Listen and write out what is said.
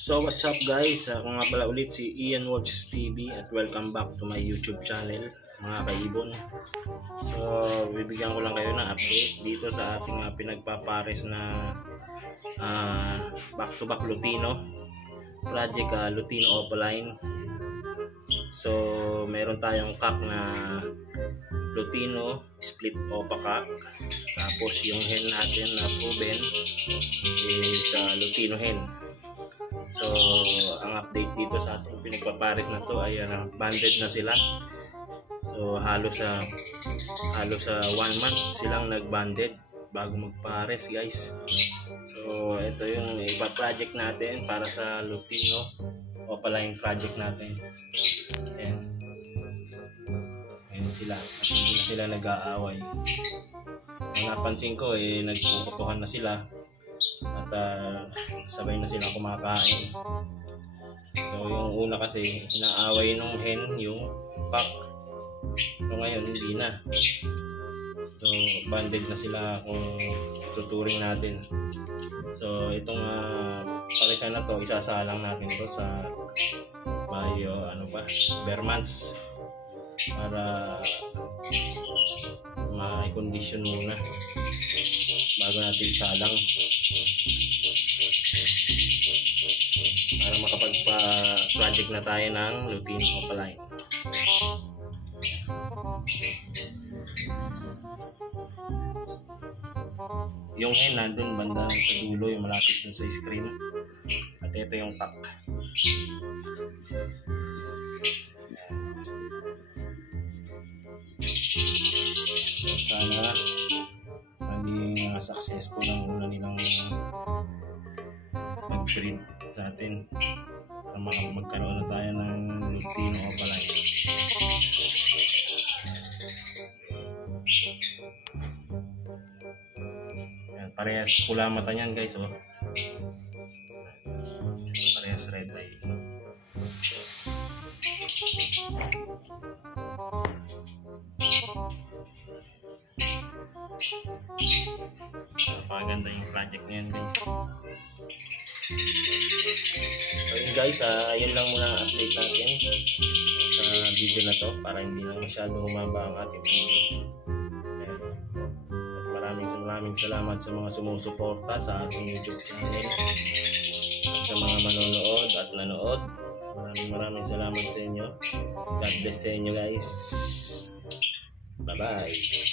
So what's up guys, ako nga pala ulit si Ian Watches TV at welcome back to my YouTube channel mga kaibon. So bibigyan ko lang kayo ng update dito sa ating pinagpapares na back to back Lutino project, Lutino Opaline. So meron tayong cock na Lutino split Opa cock, tapos yung hen natin na proven is Lutino hen. So ang update dito sa ating pinagpapares na to ay banded na sila. So halos sa 1 month silang nagbanded bago magpares guys. So ito yung iba project natin para sa Lutino Opaline project natin. Ayan sila at hindi na sila nag-aaway. Kung napansin ko nagpuputuhan na sila at sabay na silang kumakain. So yung una kasi inaaway nung hen yung pack, so ngayon hindi na. So banded na sila kung tuturing natin. So itong parisan na to isasalang natin to sa bare months para ma-condition muna bago natin isalang, para makapagpa-project na tayo ng Lutino Opaline. Yung hen nandun banda sa dulo, yung malapit dun sa screen, at ito yung pack. Sana maging successful ang una nilang mag-breed sa atin para magkaroon na tayo ng Lutino Opaline. Parehas pula mata niyan guys, oh. Parehas red eye. Napakaganda yung project niyan guys. So yun guys, yun lang muna ang update natin sa video na to para hindi lang masyado humaba ang ating video. Maraming salamat sa mga sumusuporta sa ating YouTube channel at sa mga manonood at nanood. Maraming salamat sa inyo. God bless sa inyo guys. Bye bye.